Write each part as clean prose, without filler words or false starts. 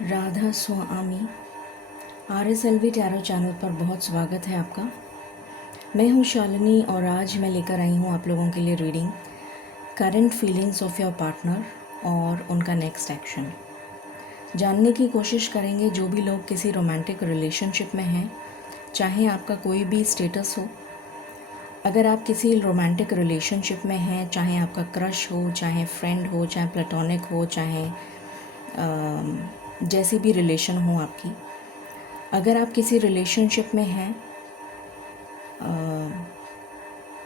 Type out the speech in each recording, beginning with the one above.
राधा स्वामी RSLV tarot channel पर बहुत स्वागत है आपका। मैं हूँ शालिनी और आज मैं लेकर आई हूँ आप लोगों के लिए reading current feelings of your partner और उनका नेक्स्ट एक्शन। जानने की कोशिश करेंगे जो भी लोग किसी रोमांटिक रिलेशनशिप में हैं, चाहे आपका कोई भी स्टेटस हो। अगर आप किसी रोमांटिक रिलेशनशिप में हैं, चाहे आपका क्रश हो, चाहे फ्रेंड हो, चाहे प्लेटोनिक हो, चाहे जैसी भी रिलेशन हो आपकी, अगर आप किसी रिलेशनशिप में हैं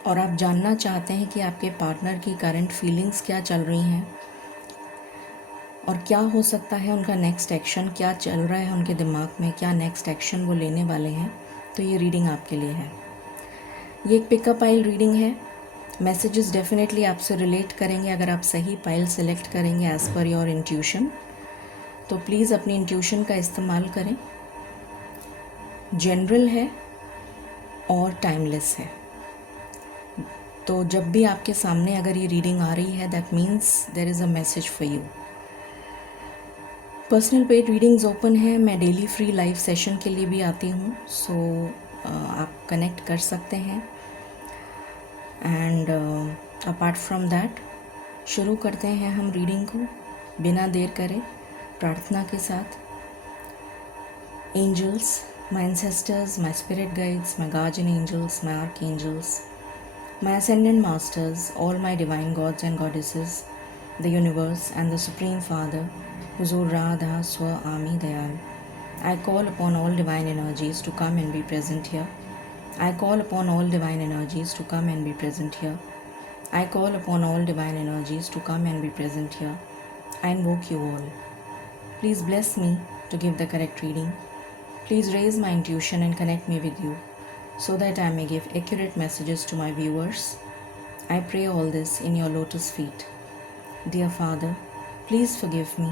और आप जानना चाहते हैं कि आपके पार्टनर की करंट फीलिंग्स क्या चल रही हैं और क्या हो सकता है उनका नेक्स्ट एक्शन, क्या चल रहा है उनके दिमाग में, क्या नेक्स्ट एक्शन वो लेने वाले हैं, तो ये रीडिंग आपके लिए है। ये एक पिकअप पाइल रीडिंग है। मैसेजेस डेफिनेटली आपसे रिलेट करेंगे अगर आप सही पाइल सेलेक्ट करेंगे एज़ पर योर इंट्यूशन। तो प्लीज़ अपनी इंट्यूशन का इस्तेमाल करें। जनरल है और टाइमलेस है। तो जब भी आपके सामने अगर ये रीडिंग आ रही है, that means there is a message for you. Personal paid readings open है। मैं डेली फ्री लाइव सेशन के लिए भी आती हूँ, सो आप कनेक्ट कर सकते हैं। एंड अपार्ट फ्रॉम दैट शुरू करते हैं हम रीडिंग को बिना देर करे प्रार्थना के साथ। Angels, my ancestors, my spirit guides, my guardian angels, my archangels, my ascended masters, all my divine gods and goddesses, the universe and the Supreme Father, Huzur Radha Swami Dayal. I call upon all divine energies to come and be present here. I call upon all divine energies to come and be present here. I call upon all divine energies to come and be present here. I invoke you all. Please bless me to give the correct reading. Please raise my intuition and connect me with you so that I may give accurate messages to my viewers. I pray all this in your lotus feet. Dear Father, please forgive me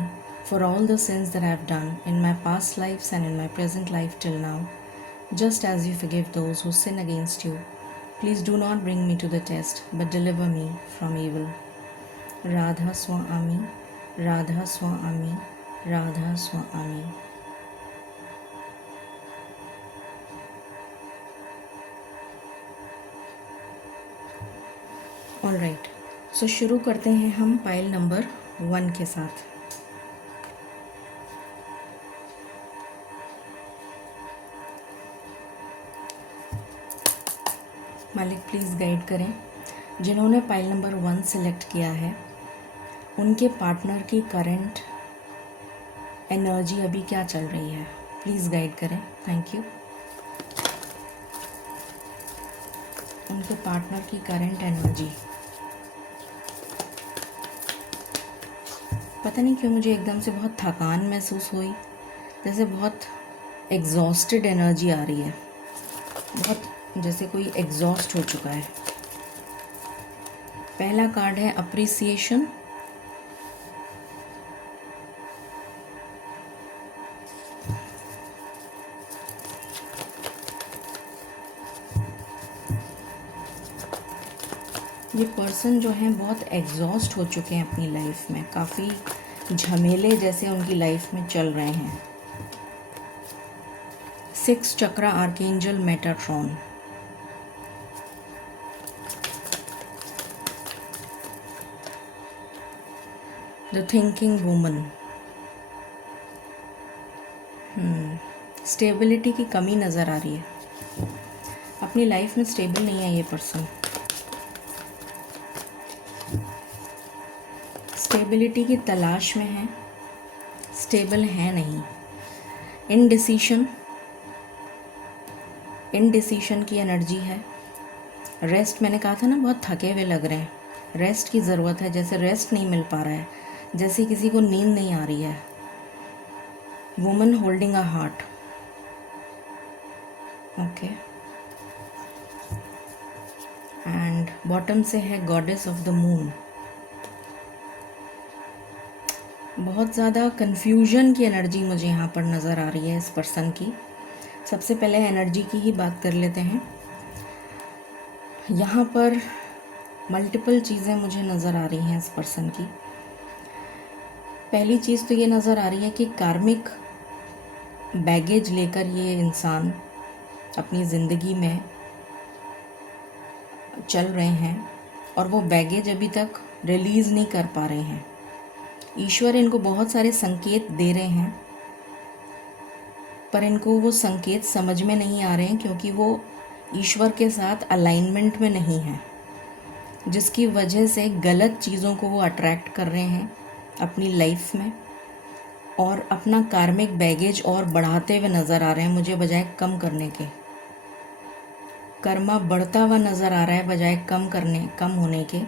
for all the sins that I have done in my past lives and in my present life till now, just as you forgive those who sin against you. Please do not bring me to the test, but deliver me from evil. Radha Swami, Radha Swami, Radha Swami. All right, so शुरू करते हैं हम pile number 1 के साथ। मालिक please guide करें। जिन्होंने pile number 1 select किया है उनके पार्टनर की करंट एनर्जी अभी क्या चल रही है, प्लीज़ गाइड करें। Thank you. उनके पार्टनर की करंट एनर्जी, पता नहीं क्यों मुझे एकदम से बहुत थकान महसूस हुई, जैसे बहुत एग्जॉस्टेड एनर्जी आ रही है, बहुत जैसे कोई एग्जॉस्ट हो चुका है। पहला कार्ड है अप्रिसिएशन, ये पर्सन जो हैं बहुत एग्जॉस्ट हो चुके हैं अपनी लाइफ में, काफ़ी झमेले जैसे उनकी लाइफ में चल रहे हैं। 6 chakra archangel Metatron, the thinking woman. Stability की कमी नज़र आ रही है, अपनी लाइफ में स्टेबल नहीं है ये पर्सन। स्टेबिलिटी की तलाश में है, स्टेबल है नहीं। इनडिसीशन की एनर्जी है। रेस्ट, मैंने कहा था ना बहुत थके हुए लग रहे हैं, रेस्ट की ज़रूरत है, जैसे रेस्ट नहीं मिल पा रहा है, जैसे किसी को नींद नहीं आ रही है। Woman holding a heart, okay. And bottom से है गॉडेस ऑफ द मून। बहुत ज़्यादा कन्फ्यूजन की एनर्जी मुझे यहाँ पर नज़र आ रही है इस पर्सन की। सबसे पहले एनर्जी की ही बात कर लेते हैं। यहाँ पर मल्टीपल चीज़ें मुझे नज़र आ रही हैं इस पर्सन की। पहली चीज़ तो ये नज़र आ रही है कि कार्मिक बैगेज लेकर ये इंसान अपनी ज़िंदगी में चल रहे हैं और वो बैगेज अभी तक रिलीज़ नहीं कर पा रहे हैं। ईश्वर इनको बहुत सारे संकेत दे रहे हैं, पर इनको वो संकेत समझ में नहीं आ रहे हैं क्योंकि वो ईश्वर के साथ अलाइनमेंट में नहीं है, जिसकी वजह से गलत चीज़ों को वो अट्रैक्ट कर रहे हैं अपनी लाइफ में और अपना कार्मिक बैगेज और बढ़ाते हुए नज़र आ रहे हैं मुझे, बजाय कम करने के। कर्मा बढ़ता हुआ नज़र आ रहा है बजाय कम होने के।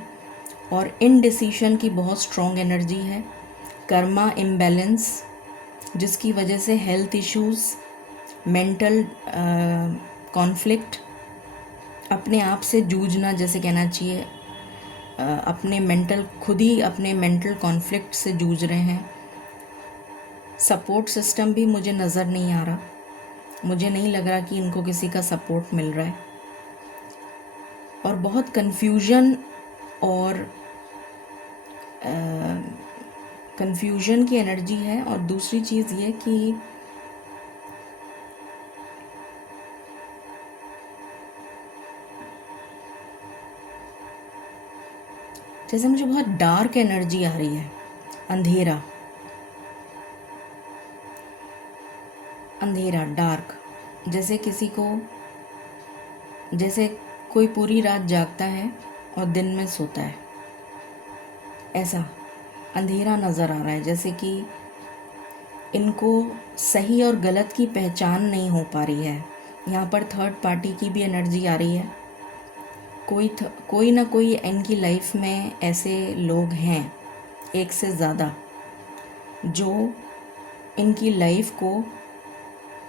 और इनडिसीशन की बहुत स्ट्रॉन्ग एनर्जी है। कर्मा इम्बैलेंस, जिसकी वजह से हेल्थ इश्यूज़, मेंटल कॉन्फ्लिक्ट, अपने आप से जूझना जैसे कहना चाहिए, खुद ही अपने मेंटल कॉन्फ्लिक्ट से जूझ रहे हैं। सपोर्ट सिस्टम भी मुझे नज़र नहीं आ रहा, मुझे नहीं लग रहा कि इनको किसी का सपोर्ट मिल रहा है। और बहुत कन्फ्यूजन और कन्फ्यूजन की एनर्जी है। और दूसरी चीज़ ये कि जैसे मुझे बहुत डार्क एनर्जी आ रही है, अंधेरा अंधेरा, डार्क, जैसे कोई पूरी रात जागता है और दिन में सोता है, ऐसा अंधेरा नज़र आ रहा है। जैसे कि इनको सही और गलत की पहचान नहीं हो पा रही है। यहाँ पर थर्ड पार्टी की भी एनर्जी आ रही है। कोई ना कोई इनकी लाइफ में ऐसे लोग हैं, एक से ज़्यादा, जो इनकी लाइफ को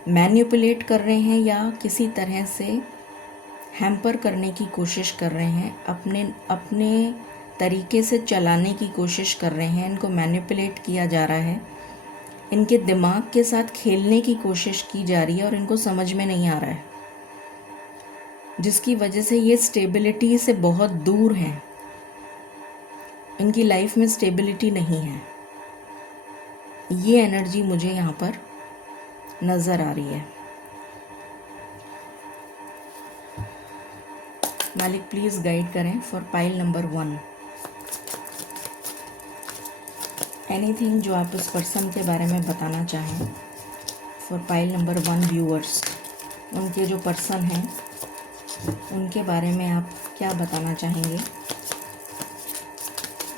मैनिपुलेट कर रहे हैं या किसी तरह से हैम्पर करने की कोशिश कर रहे हैं, अपने तरीके से चलाने की कोशिश कर रहे हैं। इनको मैनिपुलेट किया जा रहा है, इनके दिमाग के साथ खेलने की कोशिश की जा रही है और इनको समझ में नहीं आ रहा है, जिसकी वजह से ये स्टेबिलिटी से बहुत दूर हैं। इनकी लाइफ में स्टेबिलिटी नहीं है। ये एनर्जी मुझे यहाँ पर नज़र आ रही है। मालिक प्लीज़ गाइड करें फॉर पाइल नंबर 1। एनीथिंग जो आप उस पर्सन के बारे में बताना चाहें फॉर पाइल नंबर 1 व्यूअर्स। उनके जो पर्सन हैं उनके बारे में आप क्या बताना चाहेंगे?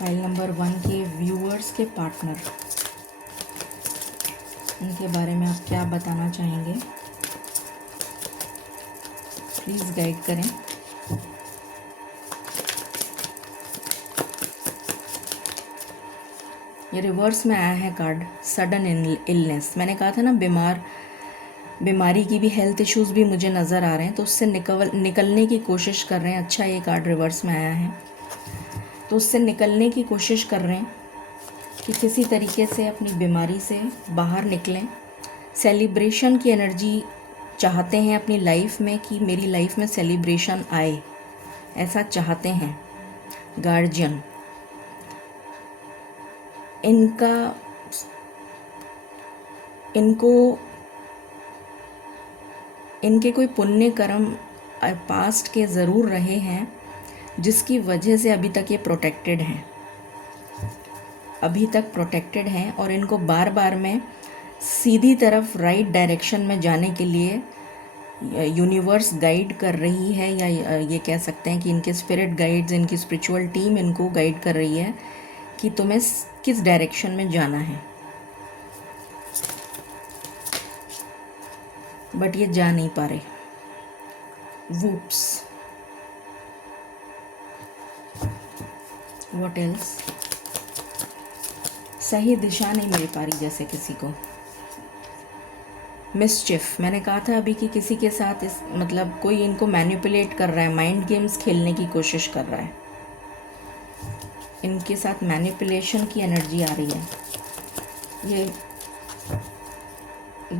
पाइल नंबर 1 के व्यूअर्स के पार्टनर, उनके बारे में आप क्या बताना चाहेंगे? प्लीज़ गाइड करें। ये रिवर्स में आया है कार्ड सडन इलनेस। मैंने कहा था ना, बीमारी की भी, हेल्थ इश्यूज़ भी मुझे नज़र आ रहे हैं, तो उससे निकलने की कोशिश कर रहे हैं। अच्छा, ये कार्ड रिवर्स में आया है, तो उससे निकलने की कोशिश कर रहे हैं कि किसी तरीके से अपनी बीमारी से बाहर निकलें। सेलिब्रेशन की एनर्जी चाहते हैं अपनी लाइफ में, कि मेरी लाइफ में सेलिब्रेशन आए, ऐसा चाहते हैं। गार्जियन, इनके कोई पुण्य कर्म पास्ट के ज़रूर रहे हैं, जिसकी वजह से अभी तक ये प्रोटेक्टेड हैं, और इनको बार बार में सीधी तरफ राइट डायरेक्शन में जाने के लिए यूनिवर्स गाइड कर रही है, या ये कह सकते हैं कि इनके स्पिरिट गाइड्स, इनकी स्पिरिचुअल टीम इनको गाइड कर रही है कि तुम्हें किस डायरेक्शन में जाना है, बट ये जा नहीं पा रहे। वूप्स, व्हाट एल्स? सही दिशा नहीं मिल पा रही जैसे किसी को। मिसचिफ, मैंने कहा था अभी कि किसी के साथ मतलब कोई इनको मैनिपुलेट कर रहा है, माइंड गेम्स खेलने की कोशिश कर रहा है। इनके साथ मैनिपुलेशन की एनर्जी आ रही है। ये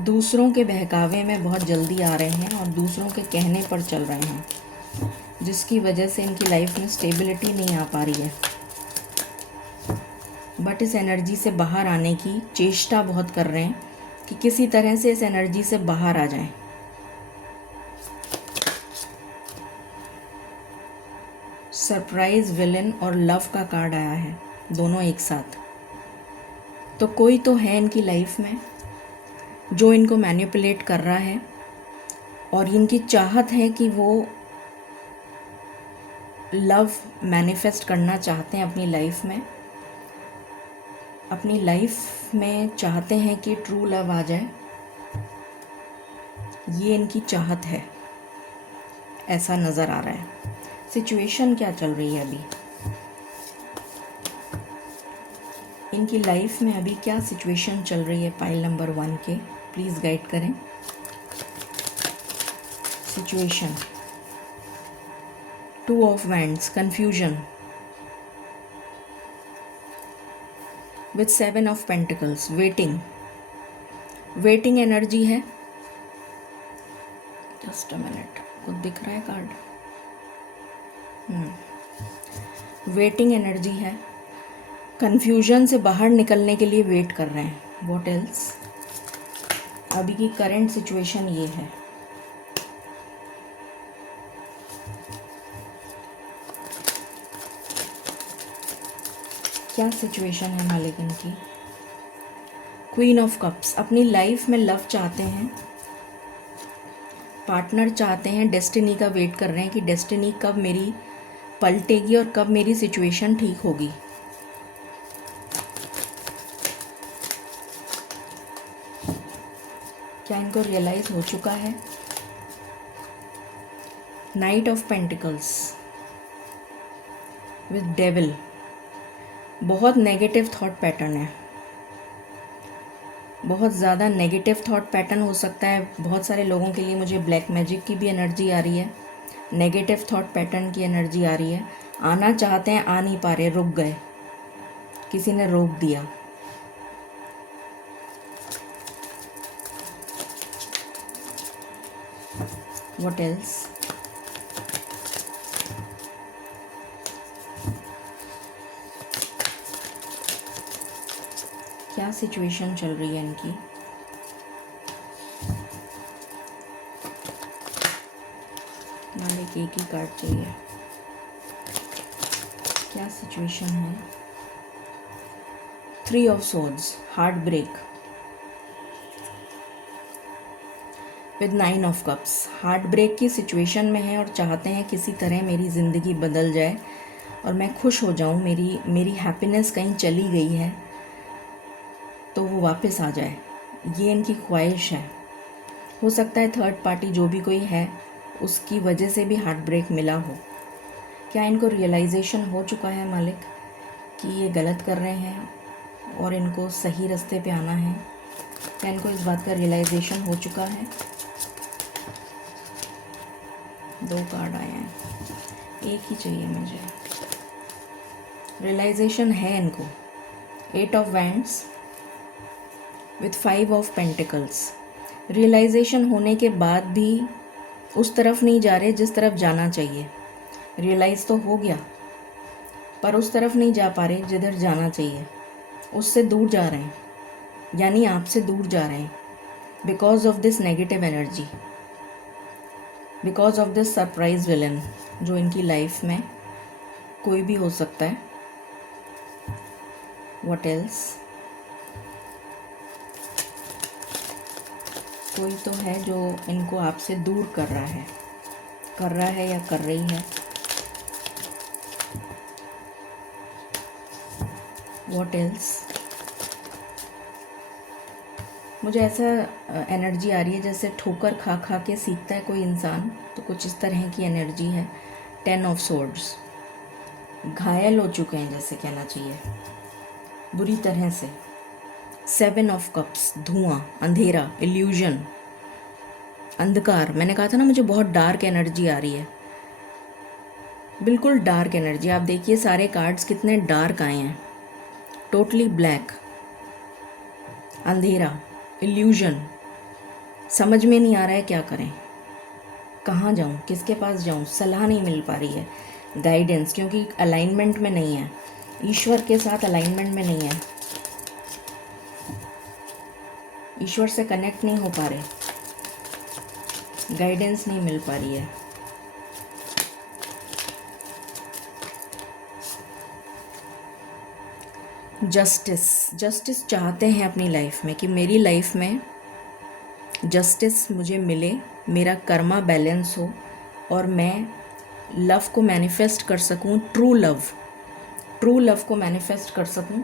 दूसरों के बहकावे में बहुत जल्दी आ रहे हैं और दूसरों के कहने पर चल रहे हैं, जिसकी वजह से इनकी लाइफ में स्टेबिलिटी नहीं आ पा रही है। बट इस एनर्जी से बाहर आने की चेष्टा बहुत कर रहे हैं कि किसी तरह से इस एनर्जी से बाहर आ जाएं। सरप्राइज, विलन और लव का कार्ड आया है, दोनों एक साथ। तो कोई तो है इनकी लाइफ में जो इनको मैनिपुलेट कर रहा है और इनकी चाहत है कि वो लव मैनिफेस्ट करना चाहते हैं अपनी लाइफ में। अपनी लाइफ में चाहते हैं कि ट्रू लव आ जाए, ये इनकी चाहत है, ऐसा नज़र आ रहा है। सिचुएशन क्या चल रही है अभी इनकी लाइफ में? अभी क्या सिचुएशन चल रही है पाइल नंबर 1 के? प्लीज़ गाइड करें। Situation, 2 of wands, confusion with 7 of pentacles, waiting. Waiting energy है। जस्ट अ मिनट, कुछ दिख रहा है कार्ड? वेटिंग एनर्जी है। कंफ्यूजन से बाहर निकलने के लिए वेट कर रहे हैं। What else? अभी की करंट सिचुएशन ये है। क्या सिचुएशन है मालिक इनकी? क्वीन ऑफ कप्स, अपनी लाइफ में लव चाहते हैं, पार्टनर चाहते हैं, डेस्टिनी का वेट कर रहे हैं कि डेस्टिनी कब मेरी पलटेगी और कब मेरी सिचुएशन ठीक होगी। क्या इनको रियलाइज हो चुका है? Night of pentacles with devil, बहुत नेगेटिव थॉट पैटर्न है, बहुत ज़्यादा नेगेटिव थॉट पैटर्न हो सकता है बहुत सारे लोगों के लिए। मुझे ब्लैक मैजिक की भी एनर्जी आ रही है, नेगेटिव थॉट पैटर्न की एनर्जी आ रही है। आना चाहते हैं, आ नहीं पा रहे, रुक गए, किसी ने रोक दिया। What else? क्या सिचुएशन चल रही है इनकी? मालिक एक ही कार्ड चाहिए। क्या सिचुएशन है? 3 of swords, heart break with 9 of cups. Heart break की सिचुएशन में है और चाहते हैं किसी तरह मेरी ज़िंदगी बदल जाए और मैं खुश हो जाऊं, मेरी हैप्पीनेस कहीं चली गई है तो वो वापस आ जाए, ये इनकी ख्वाहिश है। हो सकता है थर्ड पार्टी जो भी कोई है उसकी वजह से भी हार्ट ब्रेक मिला हो। क्या इनको रियलाइजेशन हो चुका है मालिक कि ये गलत कर रहे हैं और इनको सही रास्ते पे आना है? क्या इनको इस बात का रियलाइजेशन हो चुका है? 2 कार्ड आए हैं, एक ही चाहिए मुझे। रियलाइजेशन है इनको। 8 of wands with 5 of pentacles. Realisation होने के बाद भी उस तरफ नहीं जा रहे जिस तरफ जाना चाहिए। रियलाइज़ तो हो गया पर उस तरफ नहीं जा पा रहे जिधर जाना चाहिए, उससे दूर जा रहे हैं, यानी आपसे दूर जा रहे हैं because of this negative energy, because of this surprise villain जो इनकी लाइफ में कोई भी हो सकता है। What else? कोई तो है जो इनको आपसे दूर कर रहा है या कर रही है। What else? मुझे ऐसा एनर्जी आ रही है जैसे ठोकर खा खा के सीखता है कोई इंसान, तो कुछ इस तरह की एनर्जी है। 10 ऑफ सोर्ड्स, घायल हो चुके हैं जैसे कहना चाहिए, बुरी तरह से। 7 ऑफ कप्स, धुआं, अंधेरा, इल्यूजन, अंधकार। मैंने कहा था ना मुझे बहुत डार्क एनर्जी आ रही है, बिल्कुल डार्क एनर्जी। आप देखिए सारे कार्ड्स कितने डार्क आए हैं, टोटली ब्लैक, अंधेरा, इल्यूजन। समझ में नहीं आ रहा है क्या करें, कहाँ जाऊँ, किसके पास जाऊँ, सलाह नहीं मिल पा रही है, गाइडेंस, क्योंकि अलाइनमेंट में नहीं है। ईश्वर के साथ अलाइनमेंट में नहीं है, ईश्वर से कनेक्ट नहीं हो पा रहे, गाइडेंस नहीं मिल पा रही है। जस्टिस चाहते हैं अपनी लाइफ में कि मेरी लाइफ में जस्टिस मुझे मिले, मेरा कर्मा बैलेंस हो और मैं लव को मैनिफेस्ट कर सकूं, ट्रू लव को मैनिफेस्ट कर सकूं,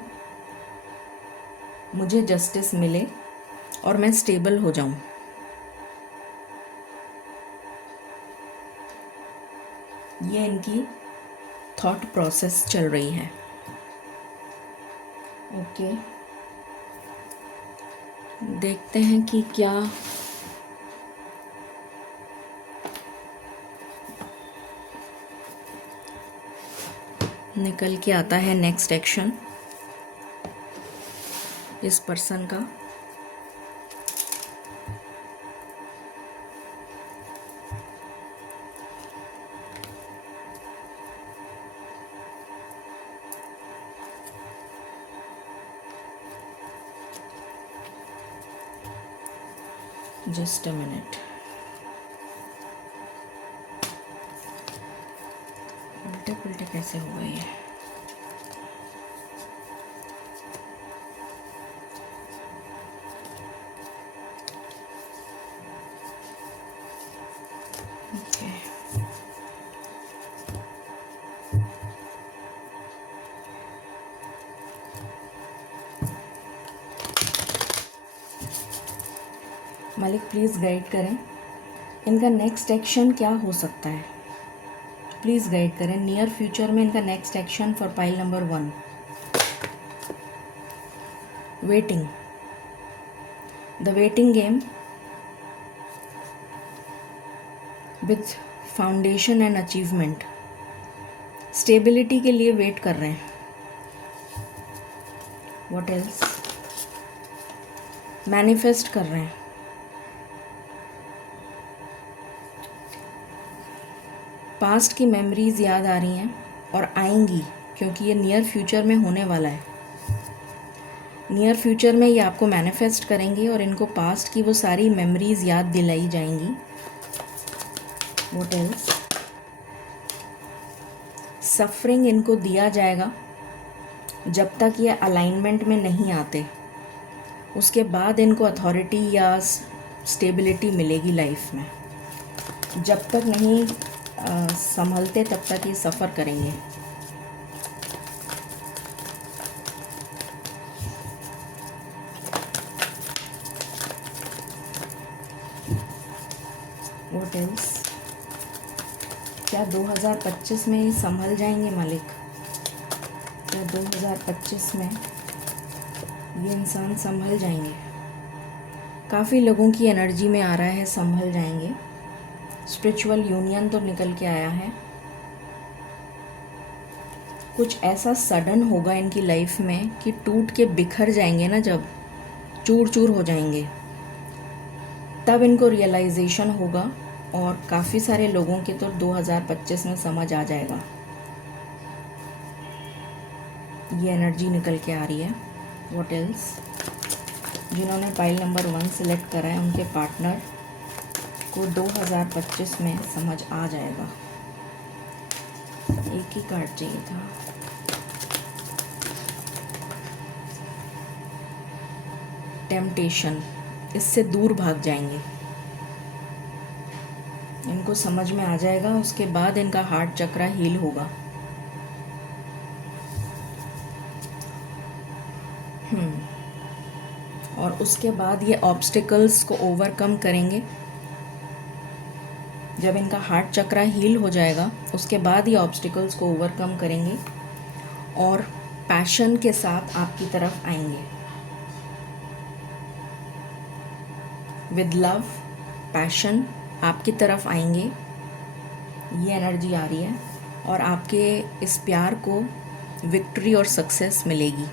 मुझे जस्टिस मिले और मैं स्टेबल हो जाऊं। ये इनकी थॉट प्रोसेस चल रही है। ओके, देखते हैं कि क्या निकल के आता है नेक्स्ट एक्शन इस पर्सन का। जस्ट अ मिनट, उल्टे पुल्टे कैसे हो गई है? ओके, मालिक प्लीज़ गाइड करें, इनका नेक्स्ट एक्शन क्या हो सकता है? प्लीज़ गाइड करें नियर फ्यूचर में इनका next action for pile number 1। Waiting, the waiting game with foundation and achievement, stability के लिए वेट कर रहे हैं। What else? मैनिफेस्ट कर रहे हैं, पास्ट की मेमोरीज याद आ रही हैं और आएंगी क्योंकि ये नियर फ्यूचर में होने वाला है। नियर फ्यूचर में ये आपको मैनिफेस्ट करेंगे और इनको पास्ट की वो सारी मेमोरीज याद दिलाई जाएंगी। What else? सफरिंग इनको दिया जाएगा जब तक ये अलाइनमेंट में नहीं आते, उसके बाद इनको अथॉरिटी या स्टेबिलिटी मिलेगी लाइफ में। जब तक नहीं संभलते तब तक ये सफ़र करेंगे। What else? क्या 2025 में ये संभल जाएंगे मालिक? क्या 2025 में ये इंसान संभल जाएंगे? काफ़ी लोगों की एनर्जी में आ रहा है संभल जाएंगे। स्पिरिचुअल यूनियन तो निकल के आया है। कुछ ऐसा सडन होगा इनकी लाइफ में कि टूट के बिखर जाएंगे ना, जब चूर चूर हो जाएंगे, तब इनको रियलाइजेशन होगा और काफ़ी सारे लोगों के तो 2025 में समझ आ जाएगा। ये एनर्जी निकल के आ रही है। What else? जिन्होंने पाइल नंबर 1 सिलेक्ट करा है उनके पार्टनर को 2025 में समझ आ जाएगा। एक ही कार्ड चाहिए था। टेम्पटेशन, इससे दूर भाग जाएंगे, इनको समझ में आ जाएगा। उसके बाद इनका हार्ट चक्रा हील होगा। और उसके बाद ये ऑब्स्टिकल्स को ओवरकम करेंगे। जब इनका हार्ट चक्रा हील हो जाएगा उसके बाद ये ऑब्स्टिकल्स को ओवरकम करेंगे और पैशन के साथ आपकी तरफ आएंगे। विद लव, पैशन आपकी तरफ आएंगे। ये एनर्जी आ रही है और आपके इस प्यार को विक्ट्री और सक्सेस मिलेगी।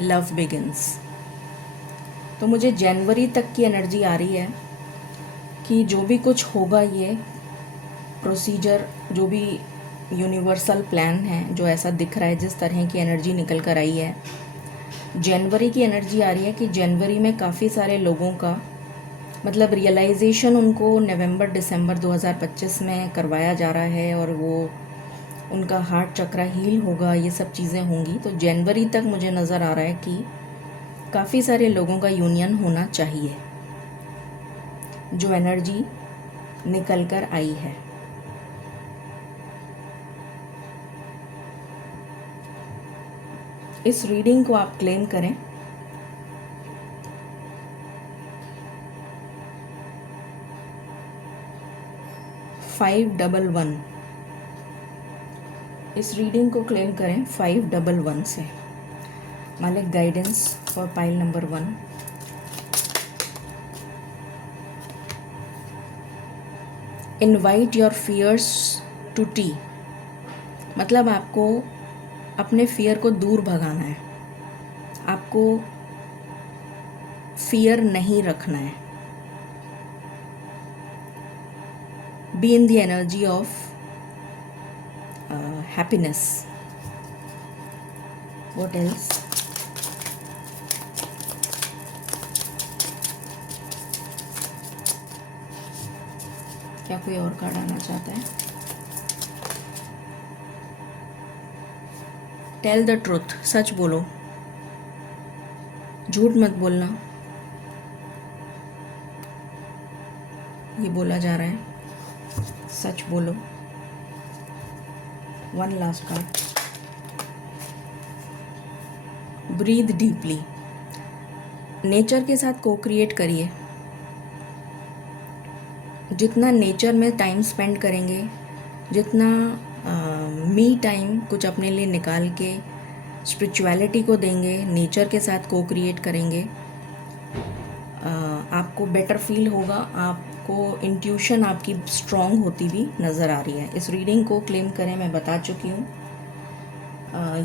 Love begins. तो मुझे जनवरी तक की एनर्जी आ रही है कि जो भी कुछ होगा, ये प्रोसीजर जो भी यूनिवर्सल प्लान है जो ऐसा दिख रहा है, जिस तरह की एनर्जी निकल कर आई है। जनवरी की एनर्जी आ रही है कि जनवरी में काफ़ी सारे लोगों का मतलब रियलाइजेशन उनको नवंबर दिसंबर 2025 में करवाया जा रहा है, और वो उनका हार्ट चक्रा हील होगा, ये सब चीज़ें होंगी। तो जनवरी तक मुझे नज़र आ रहा है कि काफ़ी सारे लोगों का यूनियन होना चाहिए, जो एनर्जी निकल कर आई है। इस रीडिंग को आप क्लेम करें। फाइव डबल वन, इस रीडिंग को क्लेम करें 511 से। मालिक guidance for pile number 1। Invite your fears to tea, मतलब आपको अपने फियर को दूर भगाना है, आपको फियर नहीं रखना है। Be in the energy of happiness. What else? क्या कोई और कार्ड आना चाहता है? टेल द ट्रुथ, सच बोलो, झूठ मत बोलना, ये बोला जा रहा है। सच बोलो। One last card. Breathe deeply, nature के साथ को क्रिएट करिए। जितना नेचर में टाइम स्पेंड करेंगे, जितना मी टाइम कुछ अपने लिए निकाल के स्पिरिचुअलिटी को देंगे, नेचर के साथ को क्रिएट करेंगे, आपको बेटर फील होगा, आपको इंट्यूशन आपकी स्ट्रॉन्ग होती हुई नज़र आ रही है। इस रीडिंग को क्लेम करें, मैं बता चुकी हूँ।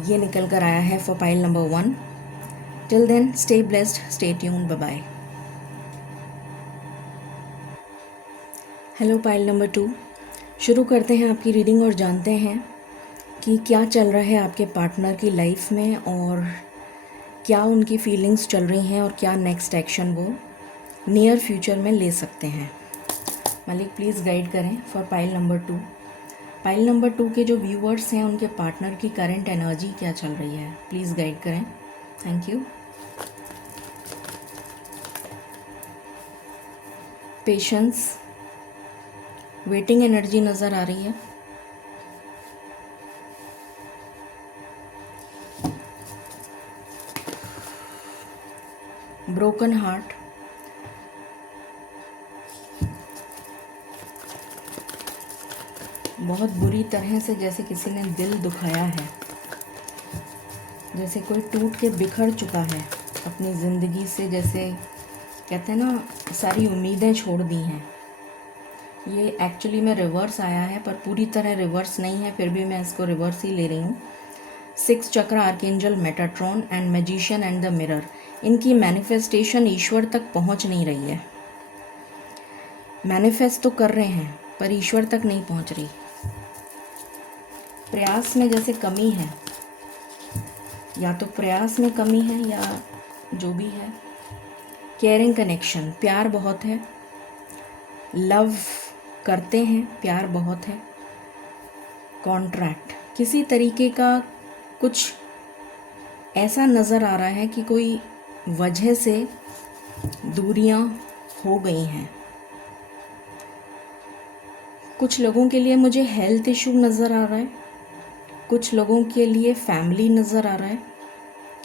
ये निकल कर आया है for pile number 1। Till then stay blessed, stay tuned, bye bye. Hello pile number 2, शुरू करते हैं आपकी रीडिंग और जानते हैं कि क्या चल रहा है आपके पार्टनर की लाइफ में, और क्या उनकी फीलिंग्स चल रही हैं, और क्या नेक्स्ट एक्शन वो नियर फ्यूचर में ले सकते हैं। मालिक प्लीज़ गाइड करें for pile number 2। Pile number 2 के जो व्यूअर्स हैं, उनके पार्टनर की करंट एनर्जी क्या चल रही है, प्लीज़ गाइड करें। Thank you. Patience, waiting energy नज़र आ रही है। ब्रोकन हार्ट, बहुत बुरी तरह से जैसे किसी ने दिल दुखाया है, जैसे कोई टूट के बिखर चुका है अपनी ज़िंदगी से, जैसे कहते हैं ना सारी उम्मीदें छोड़ दी हैं। ये एक्चुअली में रिवर्स आया है, पर पूरी तरह रिवर्स नहीं है, फिर भी मैं इसको रिवर्स ही ले रही हूँ। 6 चक्र archangel Metatron and magician and the mirror, इनकी मैनिफेस्टेशन ईश्वर तक पहुँच नहीं रही है। मैनिफेस्ट तो कर रहे हैं पर ईश्वर तक नहीं पहुँच रही। प्रयास में जैसे कमी है, या तो प्रयास में कमी है या जो भी है। केयरिंग कनेक्शन, प्यार बहुत है, लव करते हैं, प्यार बहुत है। कॉन्ट्रैक्ट, किसी तरीके का कुछ ऐसा नज़र आ रहा है कि कोई वजह से दूरियां हो गई हैं। कुछ लोगों के लिए मुझे हेल्थ इशू नज़र आ रहा है, कुछ लोगों के लिए फैमिली नज़र आ रहा है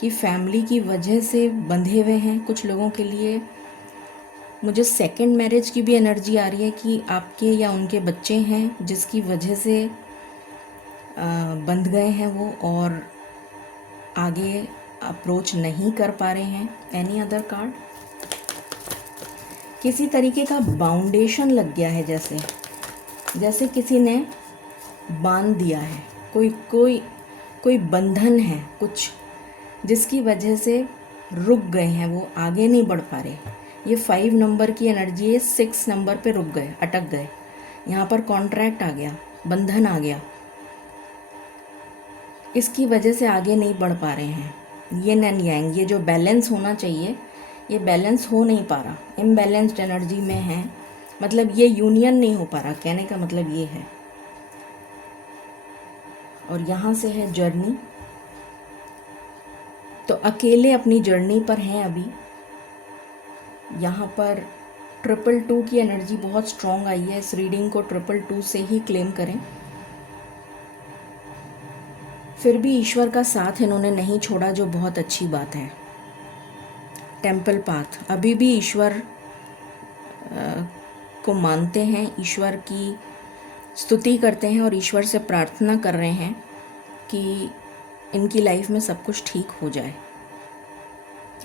कि फैमिली की वजह से बंधे हुए हैं। कुछ लोगों के लिए मुझे सेकंड मैरिज की भी एनर्जी आ रही है कि आपके या उनके बच्चे हैं जिसकी वजह से बंध गए हैं वो, और आगे अप्रोच नहीं कर पा रहे हैं। Any other card? किसी तरीके का बाउंडेशन लग गया है, जैसे किसी ने बांध दिया है, कोई बंधन है कुछ, जिसकी वजह से रुक गए हैं, वो आगे नहीं बढ़ पा रहे। ये 5 नंबर की एनर्जी है, 6 नंबर पे रुक गए, अटक गए। यहाँ पर कॉन्ट्रैक्ट आ गया, बंधन आ गया, इसकी वजह से आगे नहीं बढ़ पा रहे हैं। यिन एंड यांग, ये जो बैलेंस होना चाहिए ये बैलेंस हो नहीं पा रहा, इम्बैलेंस्ड एनर्जी में है, मतलब ये यूनियन नहीं हो पा रहा, कहने का मतलब ये है। और यहाँ से है जर्नी, तो अकेले अपनी जर्नी पर हैं अभी। यहाँ पर 222 की एनर्जी बहुत स्ट्रॉन्ग आई है, इस रीडिंग को 222 से ही क्लेम करें। फिर भी ईश्वर का साथ इन्होंने नहीं छोड़ा, जो बहुत अच्छी बात है। टेम्पल पाथ, अभी भी ईश्वर को मानते हैं, ईश्वर की स्तुति करते हैं और ईश्वर से प्रार्थना कर रहे हैं कि इनकी लाइफ में सब कुछ ठीक हो जाए।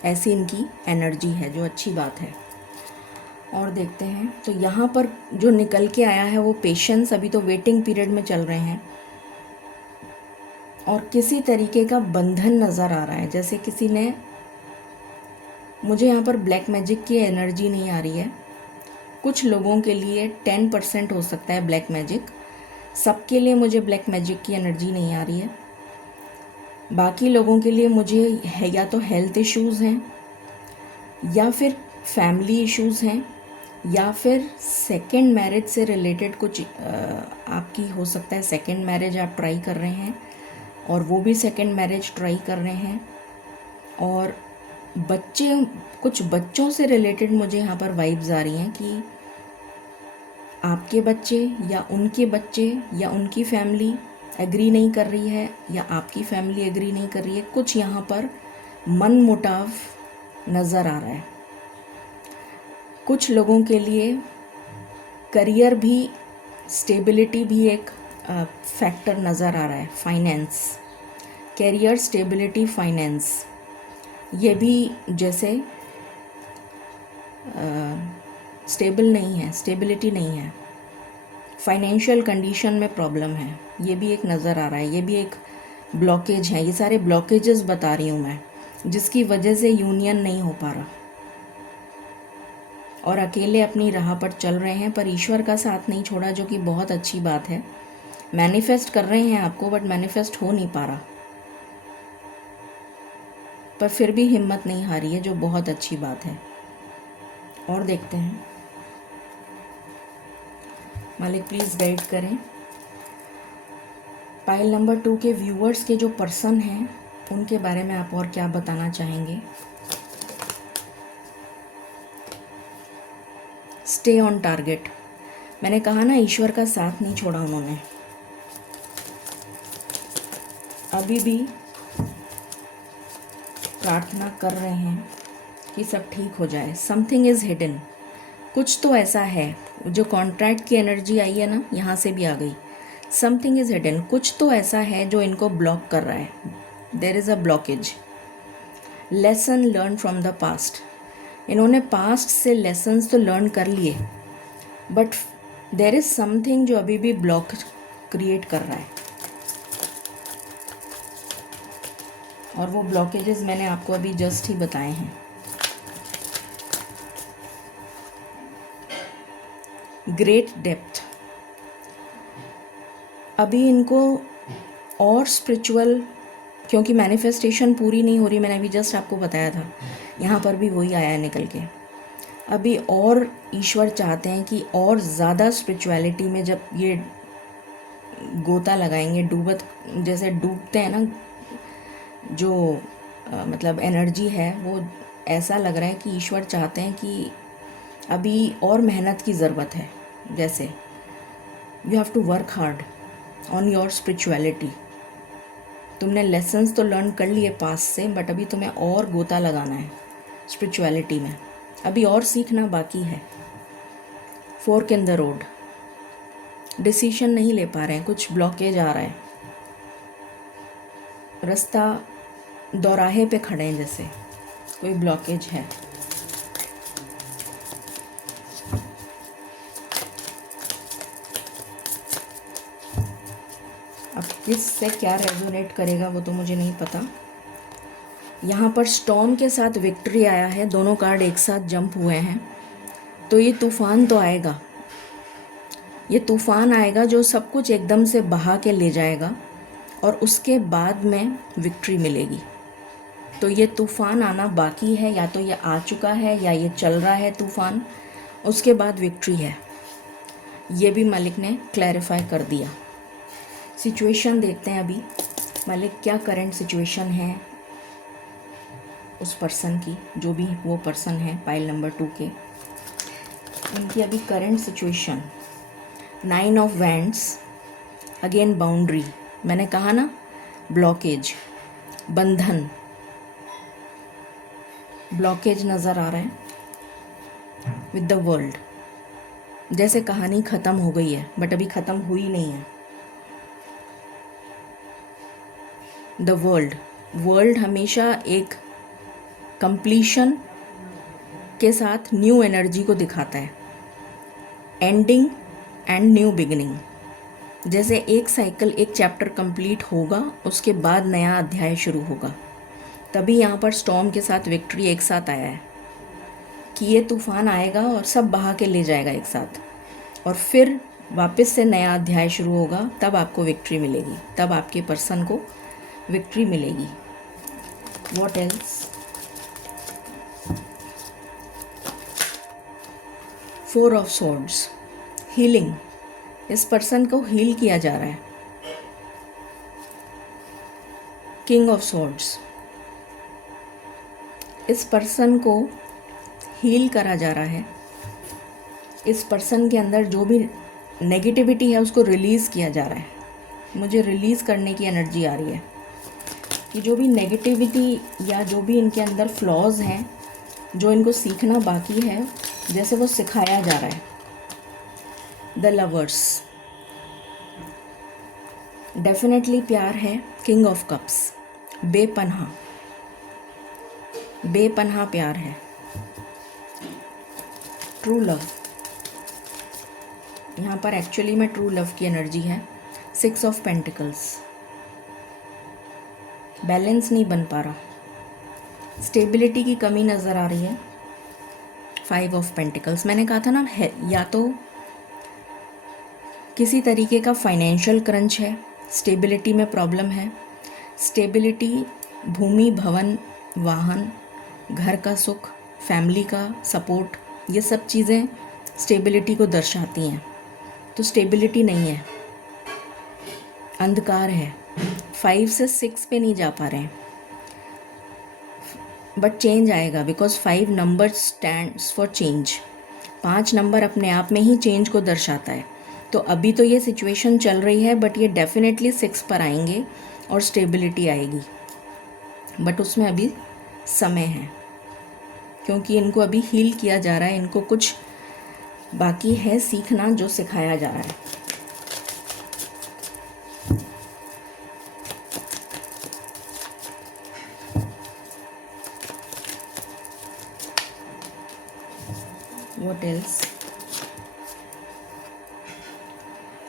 ऐसी इनकी एनर्जी है, जो अच्छी बात है। और देखते हैं, तो यहाँ पर जो निकल के आया है वो पेशेंस, अभी तो वेटिंग पीरियड में चल रहे हैं और किसी तरीके का बंधन नज़र आ रहा है, जैसे किसी ने, मुझे यहाँ पर ब्लैक मैजिक की एनर्जी नहीं आ रही है। कुछ लोगों के लिए 10% हो सकता है ब्लैक मैजिक, सबके लिए मुझे ब्लैक मैजिक की एनर्जी नहीं आ रही है। बाकी लोगों के लिए मुझे है या तो हेल्थ इश्यूज़ हैं, या फिर फैमिली इश्यूज़ हैं, या फिर सेकंड मैरिज से रिलेटेड कुछ आपकी हो सकता है। सेकंड मैरिज आप ट्राई कर रहे हैं और वो भी सेकंड मैरिज ट्राई कर रहे हैं। और कुछ बच्चों से रिलेटेड मुझे यहाँ पर वाइब्स आ रही हैं कि आपके बच्चे या उनकी फैमिली एग्री नहीं कर रही है, या आपकी फैमिली एग्री नहीं कर रही है। कुछ यहाँ पर मन मुटाव नज़र आ रहा है। कुछ लोगों के लिए करियर भी, स्टेबिलिटी भी एक फैक्टर नज़र आ रहा है। फाइनेंस, करियर, स्टेबिलिटी, फाइनेंस, ये भी जैसे स्टेबल नहीं है, स्टेबिलिटी नहीं है, फाइनेंशियल कंडीशन में प्रॉब्लम है, ये भी एक नज़र आ रहा है। ये भी एक ब्लॉकेज है। ये सारे ब्लॉकेजेस बता रही हूँ मैं, जिसकी वजह से यूनियन नहीं हो पा रहा और अकेले अपनी राह पर चल रहे हैं, पर ईश्वर का साथ नहीं छोड़ा, जो कि बहुत अच्छी बात है। मैनिफेस्ट कर रहे हैं आपको, बट मैनिफेस्ट हो नहीं पा रहा, पर फिर भी हिम्मत नहीं हारी है, जो बहुत अच्छी बात है। और देखते हैं, मालिक प्लीज़ गाइड करें। पाइल नंबर 2 के व्यूअर्स के जो पर्सन हैं, उनके बारे में आप और क्या बताना चाहेंगे। स्टे ऑन टारगेट, मैंने कहा ना, ईश्वर का साथ नहीं छोड़ा उन्होंने, अभी भी प्रार्थना कर रहे हैं कि सब ठीक हो जाए। समथिंग इज़ हिडन, कुछ तो ऐसा है। जो कॉन्ट्रैक्ट की एनर्जी आई है ना, यहाँ से भी आ गई। समथिंग इज़ हिडन, कुछ तो ऐसा है जो इनको ब्लॉक कर रहा है। There is a blockage. Lesson learn from the past, इन्होंने पास्ट से लेसन्स तो लर्न कर लिए, बट देयर इज़ समथिंग जो अभी भी ब्लॉक क्रिएट कर रहा है। और वो ब्लॉकेजेस मैंने आपको अभी जस्ट ही बताए हैं। ग्रेट डेप्थ, अभी इनको और स्पिरिचुअल, क्योंकि मैनिफेस्टेशन पूरी नहीं हो रही, मैंने अभी जस्ट आपको बताया था, यहाँ पर भी वही आया है निकल के। अभी और ईश्वर चाहते हैं कि और ज़्यादा स्पिरिचुअलिटी में जब ये गोता लगाएंगे, जैसे डूबते हैं ना, जो मतलब एनर्जी है, वो ऐसा लग रहा है कि ईश्वर चाहते हैं कि अभी और मेहनत की ज़रूरत है। जैसे you have to work hard on your spirituality. तुमने लेसन्स तो लर्न कर लिए पास से, बट अभी तुम्हें और गोता लगाना है स्पिरिचुअलिटी में, अभी और सीखना बाकी है। Fork in the road, decision नहीं ले पा रहे हैं, कुछ ब्लॉकेज आ रहा है, रास्ता दौराहे पे खड़े हैं, जैसे कोई ब्लॉकेज है। अब किससे क्या रेजोनेट करेगा वो तो मुझे नहीं पता। यहाँ पर स्टॉर्म के साथ विक्ट्री आया है, दोनों कार्ड एक साथ जंप हुए हैं, तो ये तूफान तो आएगा, ये तूफान आएगा जो सब कुछ एकदम से बहा के ले जाएगा और उसके बाद में विक्ट्री मिलेगी। तो ये तूफ़ान आना बाकी है, या तो ये आ चुका है या ये चल रहा है तूफ़ान, उसके बाद विक्ट्री है। ये भी मलिक ने क्लैरिफाई कर दिया। सिचुएशन देखते हैं अभी मलिक क्या करंट सिचुएशन है उस पर्सन की, जो भी वो पर्सन है पाइल नंबर 2 के, उनकी अभी current situation. 9 of wands, again boundary, मैंने कहा ना ब्लॉकेज, बंधन, ब्लॉकेज नज़र आ रहा है विद द वर्ल्ड। जैसे कहानी ख़त्म हो गई है बट अभी ख़त्म हुई नहीं है। द वर्ल्ड, वर्ल्ड हमेशा एक कंप्लीशन के साथ न्यू एनर्जी को दिखाता है, एंडिंग एंड न्यू बिगिनिंग। जैसे एक साइकिल, एक चैप्टर कंप्लीट होगा, उसके बाद नया अध्याय शुरू होगा। तभी यहाँ पर स्टॉर्म के साथ विक्ट्री एक साथ आया है कि ये तूफान आएगा और सब बहा के ले जाएगा एक साथ, और फिर वापस से नया अध्याय शुरू होगा। तब आपको विक्ट्री मिलेगी, तब आपके पर्सन को विक्ट्री मिलेगी। What else? 4 of swords, healing, इस पर्सन को हील किया जा रहा है। किंग ऑफ स्वॉर्ड्स, इस पर्सन को हील करा जा रहा है। इस पर्सन के अंदर जो भी नेगेटिविटी है उसको रिलीज़ किया जा रहा है। मुझे रिलीज़ करने की एनर्जी आ रही है कि जो भी नेगेटिविटी या जो भी इनके अंदर फ्लॉज हैं, जो इनको सीखना बाकी है, जैसे वो सिखाया जा रहा है। द लवर्स, डेफिनेटली प्यार है। किंग ऑफ कप्स, बेपनाह, बेपनाह प्यार है। ट्रू लव, यहाँ पर एक्चुअली में ट्रू लव की एनर्जी है। 6 ऑफ पेंटिकल्स, बैलेंस नहीं बन पा रहा, स्टेबिलिटी की कमी नज़र आ रही है। 5 ऑफ पेंटिकल्स, मैंने कहा था ना, है या तो किसी तरीके का फाइनेंशियल क्रंच है, स्टेबिलिटी में प्रॉब्लम है। स्टेबिलिटी, भूमि, भवन, वाहन, घर का सुख, फैमिली का सपोर्ट, ये सब चीज़ें स्टेबिलिटी को दर्शाती हैं। तो स्टेबिलिटी नहीं है, अंधकार है। 5 से 6 पे नहीं जा पा रहे हैं, बट चेंज आएगा, because 5 number stands for change. 5 number अपने आप में ही चेंज को दर्शाता है। तो अभी तो ये सिचुएशन चल रही है, बट ये डेफिनेटली 6 पर आएंगे और स्टेबिलिटी आएगी, बट उसमें अभी समय है, क्योंकि इनको अभी हील किया जा रहा है। इनको कुछ बाकी है सीखना, जो सिखाया जा रहा है। What else?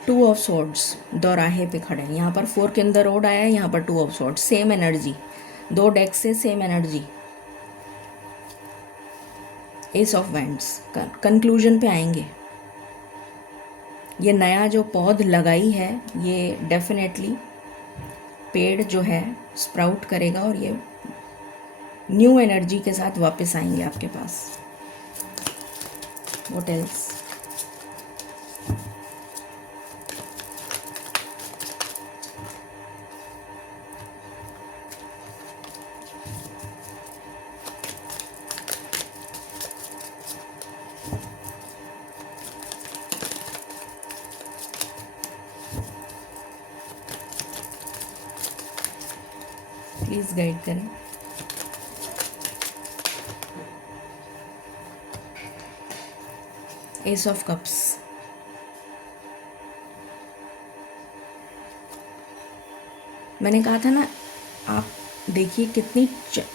2 ऑफ स्वॉर्ड्स, दोराहे पे खड़े हैं। यहाँ पर 4 के अंदर रोड आया है, यहाँ पर 2 of swords, same energy, 2 deck से सेम एनर्जी। एस ऑफ वैंड्स, कंक्लूजन पे आएंगे। ये नया जो पौध लगाई है, ये डेफिनेटली पेड़ जो है स्प्राउट करेगा और ये न्यू एनर्जी के साथ वापस आएंगे आपके पास। What else? प्लीज गाइड करें। एस ऑफ कप्स, मैंने कहा था ना, आप देखिए कितनी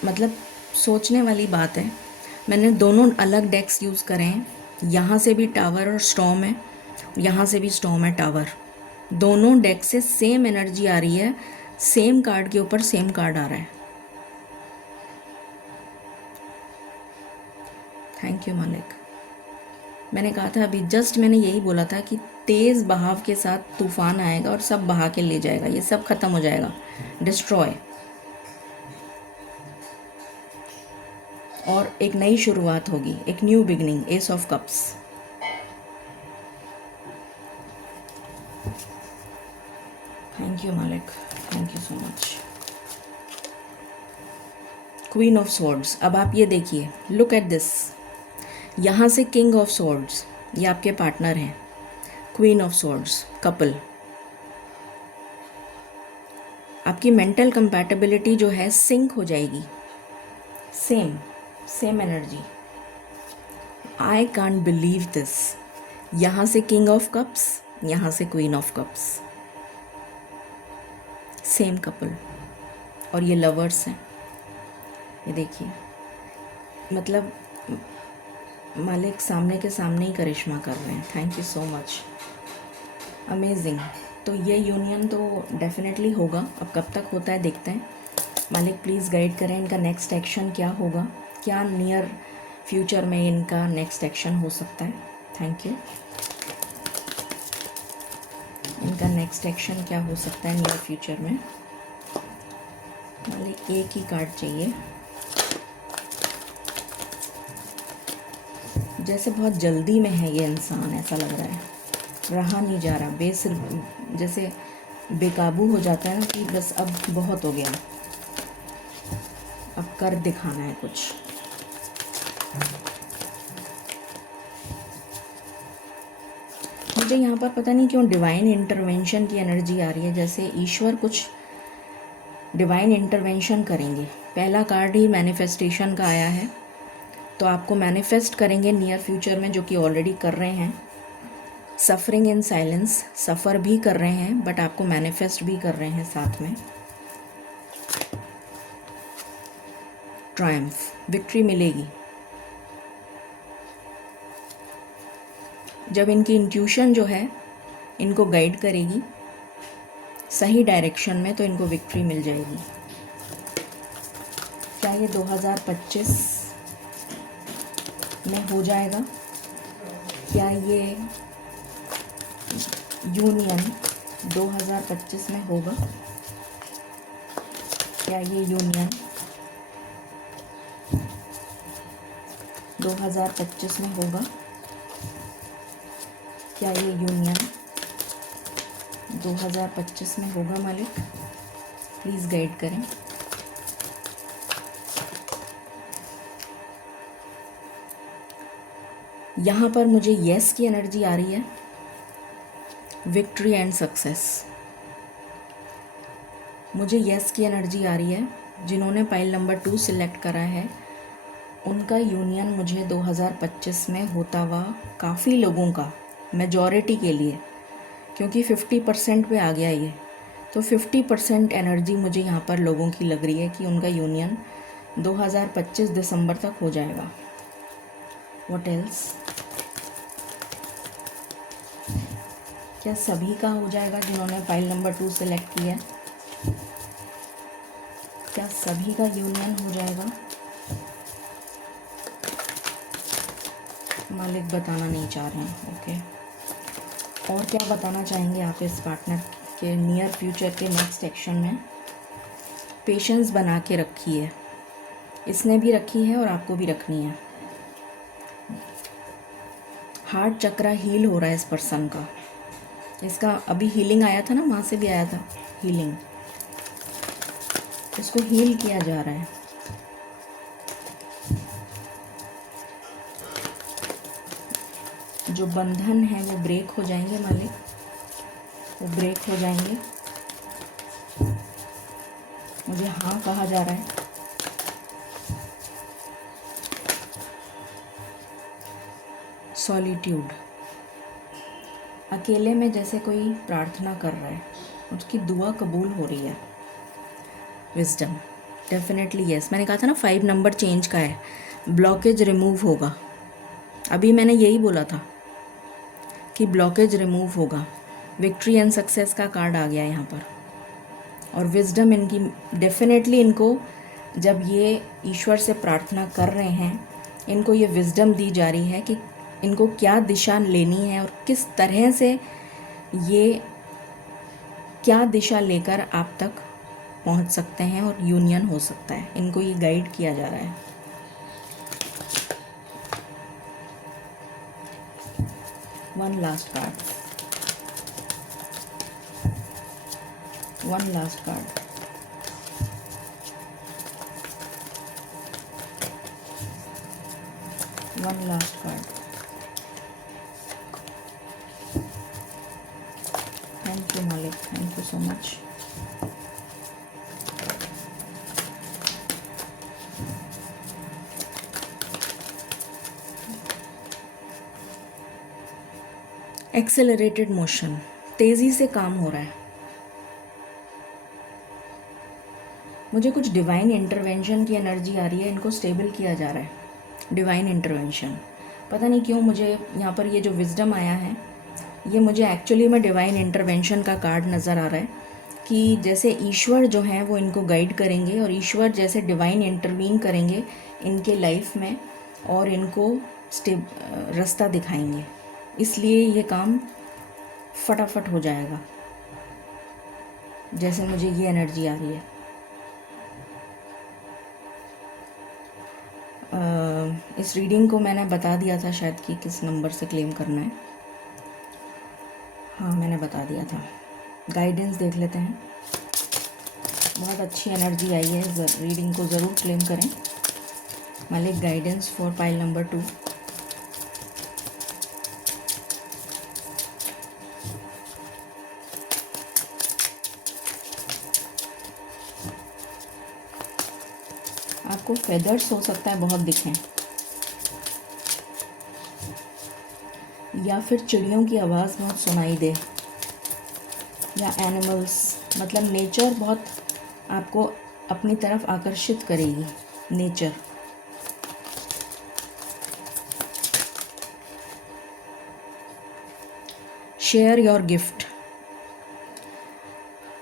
मतलब सोचने वाली बात है। मैंने दोनों अलग डेक्स यूज़ करे हैं। यहाँ से भी टावर और स्टॉर्म है, यहाँ से भी स्टॉर्म है, टावर। दोनों डेक से सेम एनर्जी आ रही है, सेम कार्ड के ऊपर सेम कार्ड आ रहा है। थैंक यू मालिक। मैंने कहा था अभी जस्ट, मैंने यही बोला था कि तेज़ बहाव के साथ तूफान आएगा और सब बहा के ले जाएगा, ये सब खत्म हो जाएगा, डिस्ट्रॉय। और एक नई शुरुआत होगी, एक new beginning, ace of cups. Thank you मालिक, thank you so much. Queen of swords. अब आप ये देखिए, लुक एट दिस, यहाँ से किंग ऑफ स्वॉर्ड्स, ये आपके पार्टनर हैं। Queen of swords, couple. आपकी मेंटल कंपैटिबिलिटी जो है सिंक हो जाएगी, same energy. I can't believe this. यहाँ से किंग ऑफ कप्स, यहाँ से queen of cups, same couple. और ये लवर्स हैं, ये देखिए, मतलब मालिक सामने के सामने ही करिश्मा कर रहे हैं। Thank you so much, amazing. तो ये यूनियन तो डेफिनेटली होगा, अब कब तक होता है देखते हैं। मालिक प्लीज़ गाइड करें, इनका नेक्स्ट एक्शन क्या होगा, क्या नियर फ्यूचर में इनका नेक्स्ट एक्शन हो सकता है। Thank you. इनका नेक्स्ट एक्शन क्या हो सकता है नियर फ्यूचर में। मालिक एक ही कार्ड चाहिए, जैसे बहुत जल्दी में है ये इंसान, ऐसा लग रहा है, रहा नहीं जा रहा, जैसे बेकाबू हो जाता है ना कि बस अब बहुत हो गया, अब कर दिखाना है कुछ। मुझे यहाँ पर पता नहीं क्यों डिवाइन इंटरवेंशन की एनर्जी आ रही है, जैसे ईश्वर कुछ डिवाइन इंटरवेंशन करेंगे। पहला कार्ड ही मैनिफेस्टेशन का आया है, तो आपको मैनिफेस्ट करेंगे नियर फ्यूचर में, जो कि ऑलरेडी कर रहे हैं। सफरिंग इन साइलेंस, सफ़र भी कर रहे हैं बट आपको मैनिफेस्ट भी कर रहे हैं साथ में। ट्रायम्फ, विक्ट्री मिलेगी। जब इनकी इंट्यूशन जो है इनको गाइड करेगी सही डायरेक्शन में, तो इनको विक्ट्री मिल जाएगी। क्या ये 2025 में हो जाएगा? क्या ये यूनियन 2025 में होगा? क्या ये यूनियन 2025 में होगा? क्या ये यूनियन 2025 में होगा? मालिक प्लीज़ गाइड करें। यहाँ पर मुझे यस की एनर्जी आ रही है, विक्ट्री एंड सक्सेस। मुझे यस की एनर्जी आ रही है। जिन्होंने पाइल नंबर 2 सिलेक्ट करा है उनका यूनियन मुझे 2025 में होता हुआ काफ़ी लोगों का, मेजॉरिटी के लिए, क्योंकि 50% पे आ गया ये, तो 50% एनर्जी मुझे यहाँ पर लोगों की लग रही है कि उनका यूनियन 2025 दिसंबर तक हो जाएगा। What else? क्या सभी का हो जाएगा जिन्होंने फाइल नंबर 2 सेलेक्ट किया है? क्या सभी का यूनियन हो जाएगा? मालिक बताना नहीं चाह रहे हैं, ओके। और क्या बताना चाहेंगे आप इस पार्टनर के नियर फ्यूचर के नेक्स्ट एक्शन में? पेशेंस बना के रखी है, इसने भी रखी है और आपको भी रखनी है। हार्ट चक्रा हील हो रहा है इस पर्सन का। इसका अभी हीलिंग आया था ना, वहाँ से भी आया था हीलिंग, इसको हील किया जा रहा है। जो बंधन है वो ब्रेक हो जाएंगे मालिक, वो ब्रेक हो जाएंगे। मुझे हाँ कहा जा रहा है। सॉलिट्यूड, अकेले में जैसे कोई प्रार्थना कर रहा है, उसकी दुआ कबूल हो रही है। Wisdom, definitely yes. मैंने कहा था ना 5 नंबर चेंज का है, ब्लॉकेज रिमूव होगा। अभी मैंने यही बोला था कि ब्लॉकेज रिमूव होगा। विक्ट्री एंड सक्सेस का कार्ड आ गया यहाँ पर। और विजडम इनकी डेफिनेटली, इनको जब ये ईश्वर से प्रार्थना कर रहे हैं, इनको ये विजडम दी जा रही है कि इनको क्या दिशा लेनी है और किस तरह से ये क्या दिशा लेकर आप तक पहुंच सकते हैं और यूनियन हो सकता है, इनको ये गाइड किया जा रहा है। One last card, one last card, one last card. Thank you मालिक, thank you so much. Accelerated motion, तेज़ी से काम हो रहा है। मुझे कुछ डिवाइन इंटरवेंशन की एनर्जी आ रही है, इनको स्टेबल किया जा रहा है। डिवाइन इंटरवेंशन, पता नहीं क्यों मुझे यहाँ पर ये जो विजडम आया है, ये मुझे एक्चुअली में डिवाइन इंटरवेंशन का कार्ड नज़र आ रहा है कि जैसे ईश्वर जो हैं वो इनको गाइड करेंगे और ईश्वर जैसे डिवाइन इंटरवीन करेंगे इनके लाइफ में और इनको रास्ता दिखाएंगे, इसलिए ये काम फटाफट हो जाएगा, जैसे मुझे ये एनर्जी आ रही है। इस रीडिंग को मैंने बता दिया था शायद कि किस नंबर से क्लेम करना है। हाँ, मैंने बता दिया था। गाइडेंस देख लेते हैं। बहुत अच्छी एनर्जी आई है, रीडिंग को ज़रूर क्लेम करें। मालिक, गाइडेंस फॉर पाइल नंबर 2। आपको फेदर्स हो सकता है बहुत दिखें, या फिर चिड़ियों की आवाज़ बहुत सुनाई दे, या एनिमल्स, मतलब नेचर बहुत आपको अपनी तरफ आकर्षित करेगी। Nature, share your gift.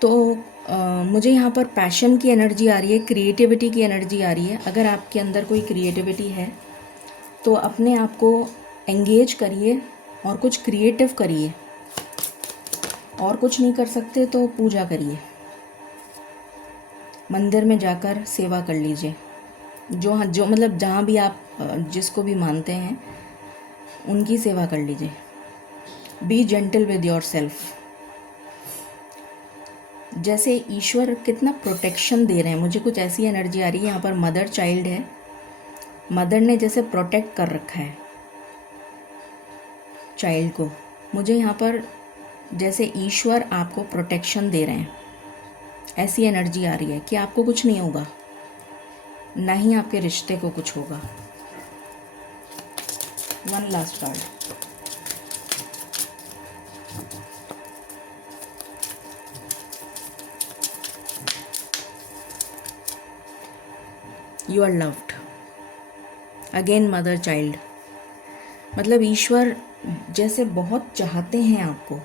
तो मुझे यहाँ पर पैशन की एनर्जी आ रही है, क्रिएटिविटी की एनर्जी आ रही है। अगर आपके अंदर कोई क्रिएटिविटी है तो अपने आप को एंगेज करिए और कुछ क्रिएटिव करिए, और कुछ नहीं कर सकते तो पूजा करिए, मंदिर में जाकर सेवा कर लीजिए, जो मतलब जहाँ भी आप जिसको भी मानते हैं उनकी सेवा कर लीजिए। B gentle with your self. जैसे ईश्वर कितना प्रोटेक्शन दे रहे हैं, मुझे कुछ ऐसी एनर्जी आ रही है। यहाँ पर मदर चाइल्ड है, मदर ने जैसे प्रोटेक्ट कर रखा है चाइल्ड को। मुझे यहाँ पर जैसे ईश्वर आपको प्रोटेक्शन दे रहे हैं, ऐसी एनर्जी आ रही है कि आपको कुछ नहीं होगा, ना ही आपके रिश्ते को कुछ होगा। One last card, you are loved. Again mother child, मतलब ईश्वर जैसे बहुत चाहते हैं आपको,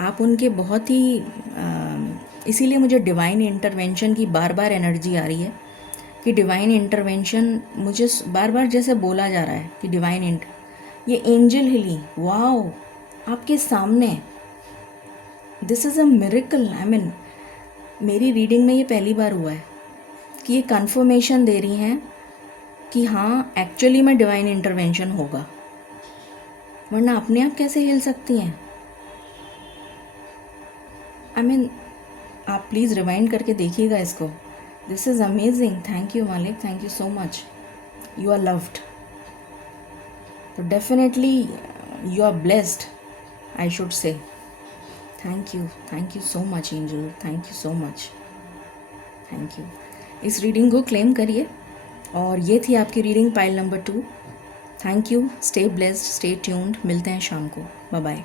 आप उनके बहुत ही इसीलिए मुझे डिवाइन इंटरवेंशन की बार बार एनर्जी आ रही है कि डिवाइन इंटरवेंशन, मुझे बार बार जैसे बोला जा रहा है कि डिवाइन ये एंजल हीलिंग, वाओ, आपके सामने, this is a miracle. I mean, मेरी रीडिंग में ये पहली बार हुआ है कि ये कंफर्मेशन दे रही हैं कि हाँ, एक्चुअली में डिवाइन इंटरवेंशन होगा, वरना अपने आप कैसे हिल सकती हैं। आई मीन, आप प्लीज़ रिवाइंड करके देखिएगा इसको। This is amazing. Thank you मालिक, thank you so much. You are loved, तो definitely you are blessed, I should say. Thank you so much angel, thank you so much, thank you. इस reading को claim करिए। और ये थी आपकी reading pile number 2। Thank you, stay blessed, stay tuned. मिलते हैं शाम को, बाय बाय।